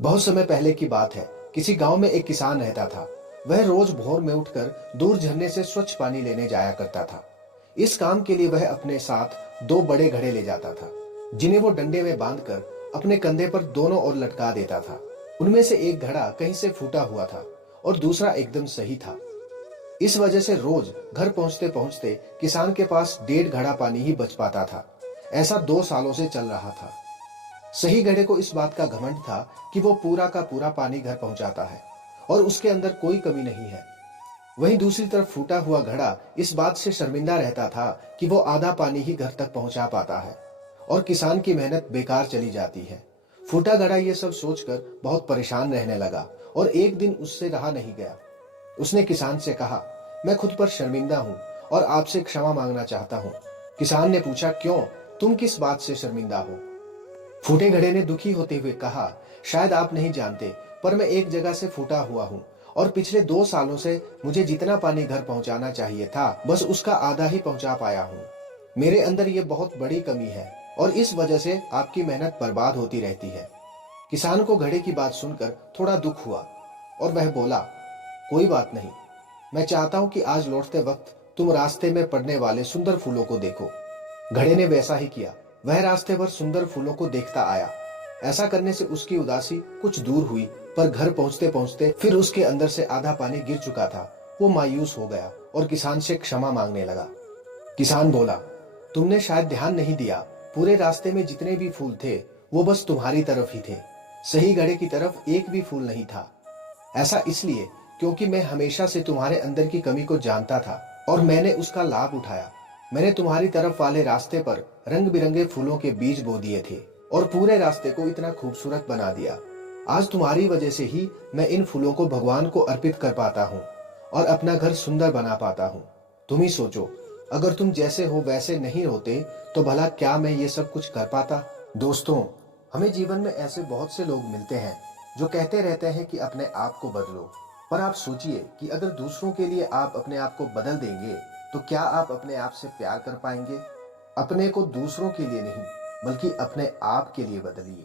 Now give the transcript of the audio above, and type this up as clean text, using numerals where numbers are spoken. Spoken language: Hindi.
बहुत समय पहले की बात है। किसी गांव में एक किसान रहता था। वह रोज भोर में उठकर दूर झरने से स्वच्छ पानी लेने जाया करता था। इस काम के लिए वह अपने साथ दो बड़े घड़े ले जाता था, जिन्हें वो डंडे में बांधकर अपने कंधे पर दोनों ओर लटका देता था। उनमें से एक घड़ा कहीं से फूटा हुआ था और दूसरा एकदम सही था। इस वजह से रोज घर पहुंचते पहुंचते किसान के पास 1.5 घड़ा पानी ही बच पाता था। ऐसा 2 सालों से चल रहा था। सही घड़े को इस बात का घमंड था कि वो पूरा का पूरा पानी घर पहुंचाता है और उसके अंदर कोई कमी नहीं है। वहीं दूसरी तरफ फूटा हुआ घड़ा इस बात से शर्मिंदा रहता था कि वो आधा पानी ही घर तक पहुंचा पाता है और किसान की मेहनत बेकार चली जाती है। फूटा घड़ा ये सब सोचकर बहुत परेशान रहने लगा और एक दिन उससे रहा नहीं गया। उसने किसान से कहा, मैं खुद पर शर्मिंदा हूं और आपसे क्षमा मांगना चाहता हूं। किसान ने पूछा, क्यों? तुम किस बात से शर्मिंदा हो? फूटे घड़े ने दुखी होते हुए कहा, शायद आप नहीं जानते, पर मैं एक जगह से फूटा हुआ हूँ और पिछले 2 सालों से मुझे जितना पानी घर पहुंचाना चाहिए था बस उसका आधा ही पहुंचा पाया हूँ। मेरे अंदर ये बहुत बड़ी कमी है और इस वजह से आपकी मेहनत बर्बाद होती रहती है। किसान को घड़े की बात सुनकर थोड़ा दुख हुआ और वह बोला, कोई बात नहीं, मैं चाहता हूँ कि आज लौटते वक्त तुम रास्ते में पड़ने वाले सुंदर फूलों को देखो। घड़े ने वैसा ही किया। वह रास्ते पर सुंदर फूलों को देखता आया। ऐसा करने से उसकी उदासी कुछ दूर हुई, पर घर पहुंचते पहुंचते फिर उसके अंदर से आधा पानी गिर चुका था। वो मायूस हो गया और किसान से क्षमा मांगने लगा। किसान बोला, तुमने शायद ध्यान नहीं दिया, पूरे रास्ते में जितने भी फूल थे वो बस तुम्हारी तरफ ही थे। सही घड़े की तरफ एक भी फूल नहीं था। ऐसा इसलिए क्योंकि मैं हमेशा से तुम्हारे अंदर की कमी को जानता था और मैंने उसका लाभ उठाया। मैंने तुम्हारी तरफ वाले रास्ते पर रंग बिरंगे फूलों के बीज बो दिए थे और पूरे रास्ते को इतना खूबसूरत बना दिया। आज तुम्हारी वजह से ही मैं इन फूलों को भगवान को अर्पित कर पाता हूँ और अपना घर सुंदर बना पाता हूँ। तुम ही सोचो, अगर तुम जैसे हो वैसे नहीं होते तो भला क्या मैं ये सब कुछ कर पाता? दोस्तों, हमें जीवन में ऐसे बहुत से लोग मिलते हैं जो कहते रहते हैं कि अपने आप को बदलो, पर आप सोचिए कि अगर दूसरों के लिए आप अपने आप को बदल देंगे तो क्या आप अपने आप से प्यार कर पाएंगे? अपने को दूसरों के लिए नहीं, बल्कि अपने आप के लिए बदलिए।